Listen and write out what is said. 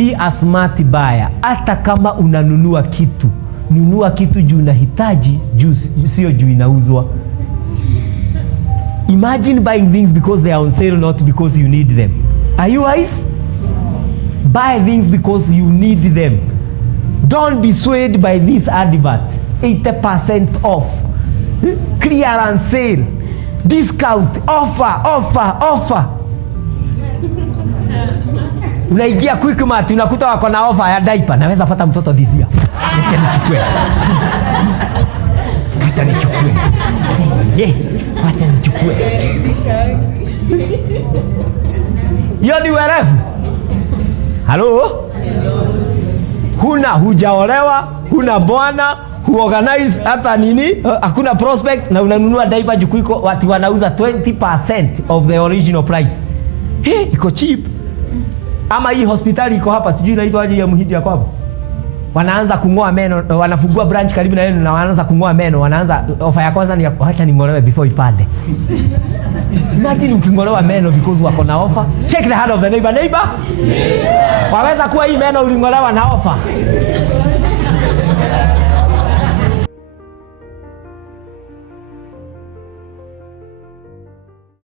be a smart buyer. Hata kama unanunua kitu, nunua kitu juu unahitaji, juu sio juu inauzwa. Imagine buying things because they are on sale, not because you need them. Are you wise? Buy things because you need them. Don't be swayed by this advert. 80% off, clearance sale, discount, offer. Unaingia Quickmart unakuta wako na offer ya diaper. Naweza pata mtoto this year. Acha nichukue. Acha nichukue. Hiyo ni werevu. Halo? Hujaolewa, huna bwana, huorganize hata nini, hakuna prospect na unanunua diaper jukuiko watu wanauza 20% of the original price. Iko cheap. Ama hii hospitali iko hapa, sijui inaitwa aje ya Muhindi yako hapo. Wanaanza kung'oa meno, wanafungua branch karibu na yenu na wanaanza kung'oa meno, wanaanza offer ya kwanza ni acha ning'olewe before ipande. Imagine uking'olewa meno because wako na offer. Check the hand of the neighbor. Waweza kuwa hii meno uling'olewa na offer.